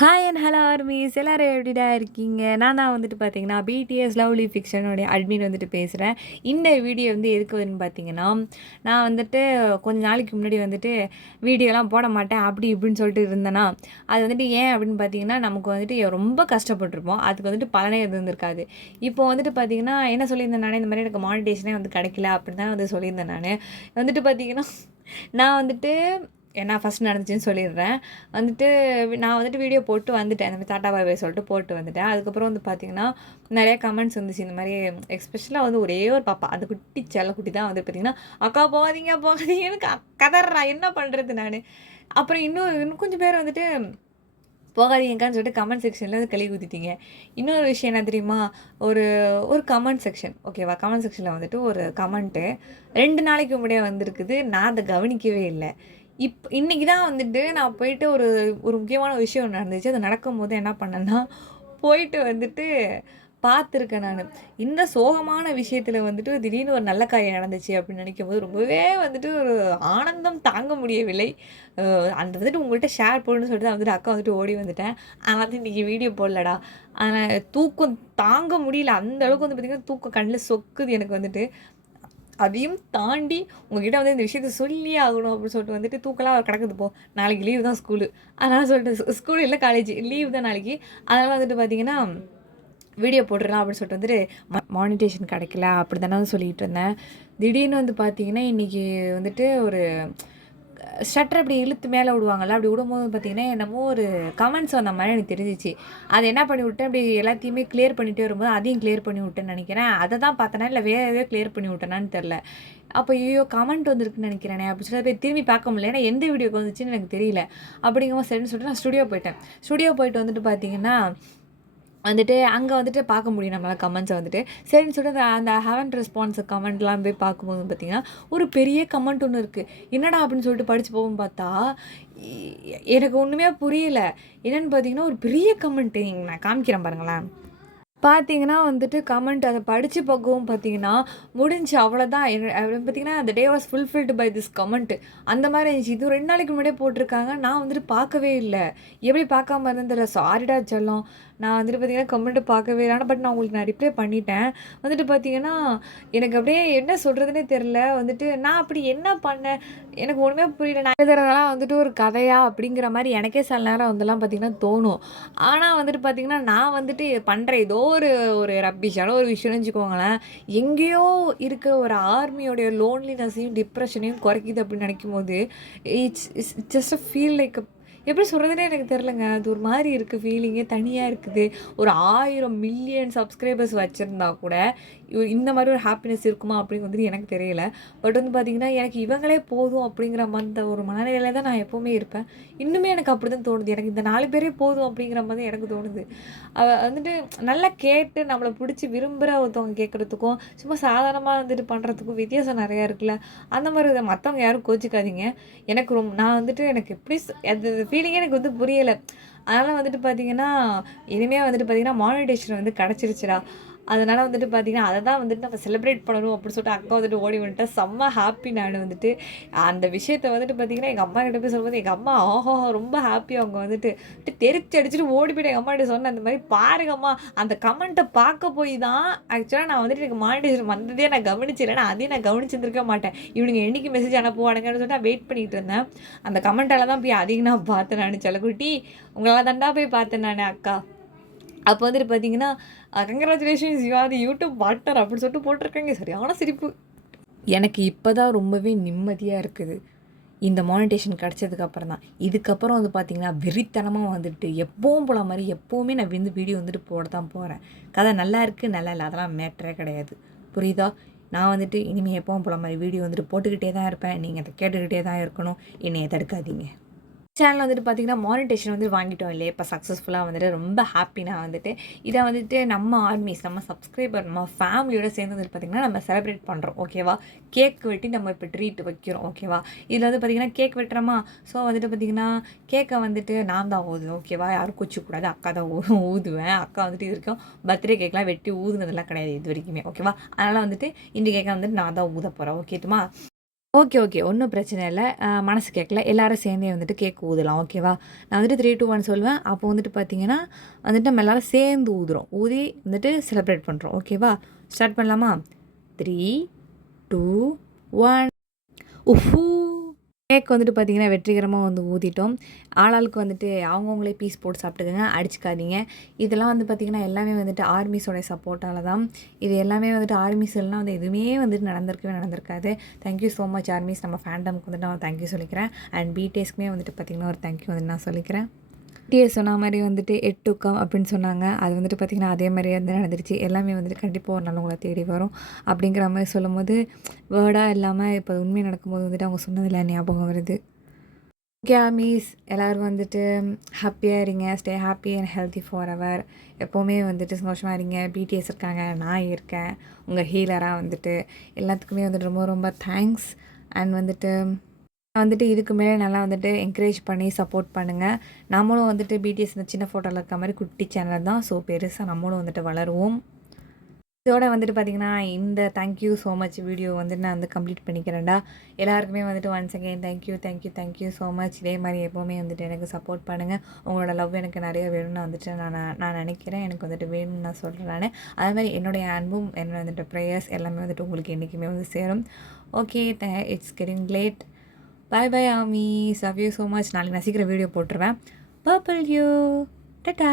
Hi and hello armies எல்லோரும் எப்படிடா இருக்கீங்க? நான் வந்துட்டு பார்த்தீங்கன்னா பிடிஎஸ் லவ்லி ஃபிக்ஷனோடைய அட்மின் வந்துட்டு பேசுகிறேன். இந்த வீடியோ வந்து எதுக்கு வருதுன்னு பார்த்தீங்கன்னா, நான் வந்துட்டு கொஞ்ச நாளைக்கு முன்னாடி வந்துட்டு வீடியோலாம் போட மாட்டேன் அப்படி இப்படின்னு சொல்லிட்டு இருந்தேன்னா, அது வந்துட்டு ஏன் அப்படின்னு பார்த்தீங்கன்னா, நமக்கு வந்துட்டு ரொம்ப கஷ்டப்பட்டுருப்போம். அதுக்கு வந்துட்டு பலனே இருந்திருக்காது. இப்போ வந்துட்டு பார்த்தீங்கன்னா என்ன சொல்லியிருந்தேன் நானே, இந்த மாதிரி எனக்கு மானிட்டேஷனே வந்து கிடைக்கல அப்படின்னு தான் வந்து சொல்லியிருந்தேன் நான். வந்துட்டு பார்த்தீங்கன்னா நான் வந்துட்டு என்ன ஃபஸ்ட் நடந்துச்சுன்னு சொல்லிடுறேன். வந்துட்டு நான் வந்துட்டு வீடியோ போட்டு வந்துட்டேன். இந்த மாதிரி டாட்டா பாய் பாய் சொல்லிட்டு போட்டு வந்துட்டேன். அதுக்கப்புறம் வந்து பார்த்தீங்கன்னா, நிறைய கமெண்ட்ஸ் வந்துச்சு. இந்த மாதிரி எஸ்பெஷலாக வந்து ஒரே ஒரு பாப்பா, அந்த குட்டி செல்லக்குட்டி தான் வந்து பார்த்தீங்கன்னா, "அக்கா போகாதீங்க போகாதீங்கன்னு கதறா, என்ன பண்ணுறது நான்?" அப்புறம் இன்னும் கொஞ்சம் பேர் வந்துட்டு போகாதீங்கக்கான்னு சொல்லிட்டு கமெண்ட் செக்ஷனில் வந்து கழுவி ஊற்றிட்டீங்க. இன்னொரு விஷயம் என்ன தெரியுமா? ஒரு ஒரு கமெண்ட் செக்ஷன் ஓகேவா? கமெண்ட் செக்ஷனில் வந்துட்டு ஒரு கமெண்ட்டு 2 நாளைக்கு முன்னாடியே வந்திருக்குது. நான் அதை கவனிக்கவே இல்லை. இன்னைக்கு தான் வந்துட்டு நான் போயிட்டு ஒரு ஒரு முக்கியமான விஷயம் நடந்துச்சு. அது நடக்கும்போது என்ன பண்ணேன்னா, போயிட்டு வந்துட்டு பார்த்துருக்கேன் நானு. இந்த சோகமான விஷயத்துல வந்துட்டு திடீர்னு ஒரு நல்ல காரியம் நடந்துச்சு அப்படின்னு நினைக்கும்போது, ரொம்பவே வந்துட்டு ஒரு ஆனந்தம் தாங்க முடியவில்லை. அந்த வந்துட்டு உங்கள்கிட்ட ஷேர் பண்ணணும்னு சொல்லிட்டு தான் வந்துட்டு அக்கா வந்துட்டு ஓடி வந்துட்டேன். ஆனா வந்து இன்னைக்கு வீடியோ போடலடா. ஆனா தூக்கம் தாங்க முடியல. அந்த அளவுக்கு வந்து பார்த்தீங்கன்னா, தூக்கம் கண்ல சொக்குது எனக்கு வந்துட்டு. அதையும் தாண்டி உங்ககிட்ட வந்து இந்த விஷயத்த சொல்லியே ஆகணும் அப்படின்னு சொல்லிட்டு வந்துட்டு தூக்கலாம் கிடக்குது போ. நாளைக்கு லீவ் தான் ஸ்கூலு. அதனால சொல்லிட்டு ஸ்கூல் இல்ல காலேஜ் லீவ் தான் நாளைக்கு. அதனால வந்துட்டு பார்த்தீங்கன்னா வீடியோ போட்டுடலாம் அப்படின்னு சொல்லிட்டு வந்துட்டு மானிட்டேஷன் கிடைக்கல அப்படி தானே சொல்லிட்டு இருந்தேன். திடீர்னு வந்து பார்த்தீங்கன்னா, இன்றைக்கி வந்துட்டு ஒரு ஷட்டர் இப்படி இழுத்து மேலே விடுவாங்கள்ல, அப்படி விடும்போது பார்த்தீங்கன்னா, என்னமோ ஒரு கமெண்ட்ஸ் வந்த மாதிரி எனக்கு தெரிஞ்சிச்சு. அதை என்ன பண்ணி விட்டேன், அப்படி எல்லாத்தையுமே கிளியர் பண்ணிகிட்டே வரும்போது அதையும் கிளியர் பண்ணி விட்டேன்னு நினைக்கிறேன். அதை தான் பார்த்தேனா இல்லை வேறு எதையோ கிளியர் பண்ணி விட்டேனான்னு தெரில. அப்போ ஐயோ கமெண்ட் வந்திருக்குன்னு நினைக்கிறேனே அப்படின்னு சொல்லி போய் திரும்பி பார்க்க முடியல. ஏன்னா எந்த வீடியோக்கு வந்துச்சுன்னு எனக்கு தெரியல. அப்படிங்கும்போது சரின்னு சொல்லிட்டு நான் ஸ்டுடியோ போயிட்டேன். ஸ்டுடியோ போயிட்டு வந்துட்டு பார்த்தீங்கன்னா வந்துட்டு அங்கே வந்துட்டு பார்க்க முடியும் நம்மளால கமெண்ட்ஸை வந்துட்டு. சரின்னு சொல்லிட்டு அந்த ஹேவன் ரெஸ்பான்ஸ் கமெண்ட்லாம் போய் பார்க்கும்போது பார்த்தீங்கன்னா, ஒரு பெரிய கமெண்ட் ஒன்று இருக்குது. என்னடா அப்படின்னு சொல்லிட்டு படித்து போகும் பார்த்தா, எனக்கு ஒன்றுமே புரியல. என்னென்னு பார்த்தீங்கன்னா, ஒரு பெரிய கமெண்ட்டு நான் காமிக்கிறேன் பாருங்களேன். பார்த்தீங்கன்னா வந்துட்டு கமெண்ட் அதை படித்து பார்க்கவும் பார்த்தீங்கன்னா, முடிஞ்சு அவ்வளோதான். பார்த்தீங்கன்னா, அந்த day was fulfilled by this comment அந்த மாதிரி இருந்துச்சு. இது 2 நாளைக்கு முன்னாடியே போட்டிருக்காங்க. நான் வந்துட்டு பார்க்கவே இல்ல. எப்படி பார்க்காம இருந்தேன்னு தெரியல. சாரிடா செல்லம். நான் வந்துட்டு பார்த்தீங்கன்னா, கமெண்ட் பார்க்கவே இல்லை. பட் நான் உங்களுக்கு ரிப்ளை பண்ணிட்டேன். வந்துட்டு பார்த்தீங்கன்னா, எனக்கு அப்படியே என்ன சொல்கிறதுனே தெரில. வந்துட்டு நான் அப்படி என்ன பண்ணேன்? எனக்கு ஒன்றுமே புரியல. நான் எழுதுறதெல்லாம் வந்துட்டு ஒரு கதையா? அப்படிங்கிற மாதிரி எனக்கே சில நேரம் வந்துலாம் பார்த்தீங்கன்னா தோணும். ஆனால் வந்துட்டு பார்த்தீங்கன்னா, நான் வந்துட்டு பண்ணுற ஏதோ ஒரு ஒரு ரப்பிஷான ஒரு விஷயம்னு வச்சுக்கோங்களேன். எங்கேயோ இருக்க ஒரு ஆர்மியோடைய லோன்லினஸையும், டிப்ரெஷனையும் குறைக்குது அப்படின்னு நினைக்கும்போது, it's just a feel like எப்படி சொல்கிறதுனே எனக்கு தெரிலங்க. அது ஒரு மாதிரி இருக்குது ஃபீலிங்கே தனியாக இருக்குது. ஒரு 1000 மில்லியன் சப்ஸ்கிரைபர்ஸ் வச்சுருந்தா கூட, இந்த மாதிரி ஒரு ஹாப்பினஸ் இருக்குமா அப்படின்னு வந்துட்டு எனக்கு தெரியல. பட் வந்து பார்த்திங்கன்னா, எனக்கு இவங்களே போதும் அப்படிங்கிற அந்த ஒரு மனநிலையில் தான் நான் எப்போவுமே இருப்பேன். இன்னுமே எனக்கு அப்படி தான் தோணுது. எனக்கு இந்த 4 பேரே போதும் அப்படிங்கிற மாதிரி எனக்கு தோணுது. வந்துட்டு நல்லா கேட்டு நம்மளை பிடிச்சி விரும்புகிற ஒருத்தவங்க கேட்குறதுக்கும், சும்மா சாதாரணமாக வந்துட்டு பண்ணுறதுக்கும் வித்தியாசம் நிறையா இருக்குல்ல. அந்த மாதிரி இதை மற்றவங்க யாரும் கோச்சிக்காதீங்க. எனக்கு நான் வந்துட்டு எனக்கு எப்படி அது ஃபீலிங்கே எனக்கு வந்து புரியலை. அதனால் வந்துட்டு பார்த்தீங்கன்னா, இனிமேல் வந்துட்டு பார்த்தீங்கன்னா மானிட்டேஷன் வந்து கிடச்சிருச்சுடா. அதனால் வந்துட்டு பார்த்தீங்கன்னா, அதை தான் வந்துட்டு நம்ம செலிப்ரேட் பண்ணணும் அப்படின்னு சொல்லிட்டு அக்கா வந்துட்டு ஓடி வந்துட்டேன். செம்ம ஹாப்பி நான் வந்துட்டு. அந்த விஷயத்த வந்துட்டு பார்த்தீங்கன்னா, எங்கள் அம்மா கிட்ட போய் சொல்லும்போது எங்கள் அம்மா ஆஹா ரொம்ப ஹாப்பி. அவங்க வந்துட்டு தெரிச்சு அடிச்சுட்டு ஓடி போய்ட்டு எங்கள் அம்மாகிட்ட சொன்னேன். அந்த மாதிரி பாருங்கம்மா அந்த கமெண்ட்டை பார்க்க போய் தான் ஆக்சுவலாக நான் வந்துட்டு எனக்கு மானிட்டேஷன் வந்ததே நான் கவனிச்சில்லை. அதையும் நான் கவனிச்சிருந்துருக்க மாட்டேன். இவனுங்க என்னைக்கு மெசேஜ் அனுப்புவானுங்கன்னு சொல்லிட்டு நான் வெயிட் பண்ணிகிட்டு இருந்தேன். அந்த கமெண்ட்டால் தான் போய் அதிகம் நான் பார்த்தேன் நான். செல்லக்குட்டி உங்களால் தாண்டா போய் பார்த்தேன் நான் அக்கா. அப்போ வந்துட்டு பார்த்தீங்கன்னா, congratulations you are the YouTube partner அப்படின்னு சொல்லிட்டு போட்டிருக்காங்க. சரியான சிரிப்பு. எனக்கு இப்போ தான் ரொம்பவே நிம்மதியாக இருக்குது. இந்த மானிட்டேஷன் கிடச்சதுக்கு அப்புறம் தான். இதுக்கப்புறம் வந்து பார்த்திங்கன்னா, வெறித்தனமாக வந்துட்டு எப்பவும் போல மாதிரி எப்போவுமே நான் வந்து வீடியோ வந்துட்டு போட தான் போகிறேன். கதை நல்லா இருக்குது, நல்லா இல்லை அதெல்லாம் மேட்டரே கிடையாது. புரியுதா? நான் வந்துட்டு இனிமேல் எப்பவும் போல மாதிரி வீடியோ வந்துட்டு போட்டுக்கிட்டே தான் இருப்பேன். நீங்கள் அதை கேட்டுக்கிட்டே தான் இருக்கணும். என்னையை தடுக்காதீங்க. சேனல் வந்துட்டு பார்த்திங்கன்னா மானிட்டேஷன் வந்து வாங்கிட்டோம் இல்லையா? இப்போ சக்ஸஸ்ஃபுல்லாக வந்துட்டு ரொம்ப ஹாப்பி நான் வந்துட்டு. இதை வந்துட்டு நம்ம ஆர்மிஸ், நம்ம சப்ஸ்கிரைபர், நம்ம ஃபேமிலியோட சேர்ந்து வந்துட்டு பார்த்திங்கன்னா நம்ம செலிப்ரேட் பண்ணுறோம் ஓகேவா? கேக் வெட்டி நம்ம இப்போ ட்ரீட் வைக்கிறோம் ஓகேவா? இதில் வந்து பார்த்திங்கன்னா கேக் வெட்டுறோமா? ஸோ வந்துட்டு பார்த்திங்கன்னா கேக்கை வந்துட்டு நான் தான் ஊதுவேன் ஓகேவா? யாரும் கொச்சிக்கூடாது. அக்கா தான் ஊதுவேன். அக்கா வந்துட்டு இது வரைக்கும் பர்த்டே கேக்லாம் வெட்டி ஊதுனதெல்லாம் கிடையாது இது வரைக்குமே ஓகேவா? அதனால் வந்துட்டு இந்த கேக்கை வந்துட்டு நான் தான் ஊத போகிறேன் ஓகேட்டுமா? Okay, okay. ஒண்ணும் பிரச்சனை இல்ல. மனசு கேட்கல. எல்லாரும் சேர்ந்தே வந்துட்டு கேக் ஊதலாம். ஓகேவா? நான் வந்துட்டு 3, 2, 1 சொல்லுவேன். அப்போ வந்துட்டு பார்த்தீங்கன்னா, வந்துட்டு நம்ம எல்லாரும் சேர்ந்து ஊதுறோம். ஊதி வந்துட்டு செலிப்ரேட் பண்றோம். ஓகேவா? ஸ்டார்ட் பண்ணலாமா? 3, 2, 1 உஃப்பூ! கேக் வந்துட்டு பார்த்தீங்கன்னா, வெற்றிகரமா வந்து ஊதிட்டோம். ஆளாளுக்கு வந்துட்டு அவங்கவங்களே பீஸ் போட்டு சாப்பிட்டுக்கங்க. அடிச்சுக்காதீங்க. இதெல்லாம் வந்து பார்த்தீங்கன்னா, எல்லாமே வந்துட்டு ஆர்மிஸோட சப்போர்ட்டால தான். இது எல்லாமே வந்துட்டு ஆர்மிஸ் இல்லனா வந்து எதுவுமே வந்துட்டு நடந்திருக்காது. Thank you so much armies. நம்ம ஃபேண்டம்க்கு வந்துட்டு நான் தேங்க் யூ சொல்லிக்கிறேன். அண்ட் பிடிஎஸ்க்குமே வந்துட்டு பார்த்தீங்கன்னா, ஒரு தேங்க் யூ வந்து நான் சொல்லிக்கிறேன். பிடிஎஸ் சொன்ன மாரி வந்துட்டு எட் டூ கம் அப்படின்னு சொன்னாங்க. அது வந்துட்டு பார்த்திங்கன்னா, அதே மாரியே வந்து நடந்துருச்சு. எல்லாமே வந்துட்டு கண்டிப்பா ஒரு நாள் உங்கள தேடி வரும். அப்படிங்கிற மாரி சொல்லும்போது, வேர்டா இல்லாம இப்போ உண்மை நடக்கும்போது வந்துட்டு அவங்க சொன்னதில ஞாபகம் வருது. ஓகே ஆமீஸ் எல்லோரும் வந்துட்டு ஹாப்பியா இருங்க. Stay happy and healthy for ever. எப்போவுமே வந்துட்டு சந்தோஷமா இருங்க. பிடிஎஸ் இருக்காங்க. நான் இருக்கேன். உங்க ஹீலரா வந்துட்டு. எல்லாத்துக்குமே வந்துட்டு ரொம்ப ரொம்ப தேங்க்ஸ். அண்ட் வந்துட்டு வந்துட்டு இதுக்கு மேலே நல்லா வந்துட்டு என்கரேஜ் பண்ணி சப்போர்ட் பண்ணுங்கள். நம்மளும் வந்துட்டு பிடிஎஸ் இந்த சின்ன ஃபோட்டோவில் இருக்க மாதிரி குட்டி சேனல் தான். ஸோ பெருசாக நம்மளும் வந்துட்டு வளருவோம். இதோட வந்துட்டு பார்த்திங்கன்னா, இந்த தேங்க்யூ ஸோ மச் வீடியோ வந்துட்டு நான் வந்து கம்ப்ளீட் பண்ணிக்கிறேன்டா. எல்லாருக்குமே வந்துட்டு once again thank you so much. இதே மாதிரி எப்போவுமே வந்துட்டு எனக்கு சப்போர்ட் பண்ணுங்கள். உங்களோட லவ் எனக்கு நிறைய வேணும்னு வந்துட்டு நான் நினைக்கிறேன். எனக்கு வந்துட்டு வேணும்னு நான் சொல்கிறேன் நான். அதே மாதிரி என்னுடைய அன்பும் என்னோட வந்துட்டு ப்ரேயர்ஸ் எல்லாமே வந்துட்டு உங்களுக்கு என்றைக்குமே வந்து சேரும். Okay it's getting late. Bye bye armies. Love you so much. நாளைக்கு நான் சீக்கிரம் வீடியோ போட்டுருவேன். Purple you. டாடா.